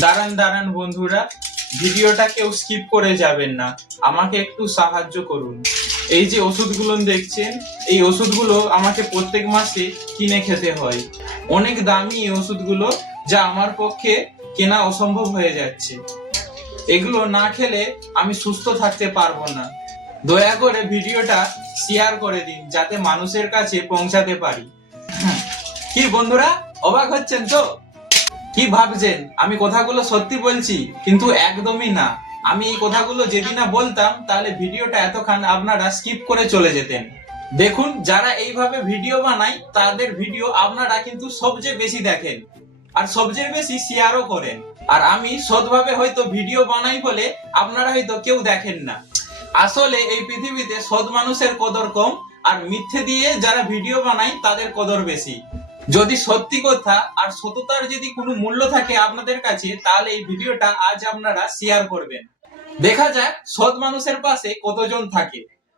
দাঁড়ান দাঁড়ান বন্ধুরা, ভিডিওটা কেউ স্কিপ করে যাবেন না, আমাকে একটু সাহায্য করুন। এই যে ওষুধগুলো দেখছেন, এই ওষুধগুলো আমাকে প্রত্যেক মাসে কিনে খেতে হয়। অনেক দামি এই ওষুধগুলো, যা আমার পক্ষে কেনা অসম্ভব হয়ে যাচ্ছে। এগুলো না খেলে আমি সুস্থ থাকতে পারবো না। দয়া করে ভিডিওটা শেয়ার করে দিন, যাতে মানুষের কাছে পৌঁছাতে পারি। কি বন্ধুরা, অবাক হচ্ছেন তো? কি ভাবছেন আমি কথাগুলো সত্যি বলছি? কিন্তু একদমই না। আমি এই কথাগুলো যদি না বলতাম, তাহলে ভিডিওটা এতক্ষণ আপনারা স্কিপ করে চলে যেতেন। দেখুন, যারা এইভাবে ভিডিও বানায় তাদের ভিডিও আপনারা কিন্তু সবচেয়ে বেশি দেখেন, আর সবচেয়ে বেশি শেয়ারও করেন। আর আমি সৎভাবে হয়তো ভিডিও বানাই বলে আপনারা হয়তো কেউ দেখেন না। আসলে এই পৃথিবীতে সৎ মানুষের কদর কম, আর মিথ্যে দিয়ে যারা ভিডিও বানায় তাদের কদর বেশি। যদি সত্যি কথা আর সততার যদি কোনো মূল্য থাকে আপনাদের কাছে, তাহলে এই ভিডিওটা আজ আপনারা শেয়ার করবেন। দেখা যাক সৎ মানুষের পাশে কতজন থাকে।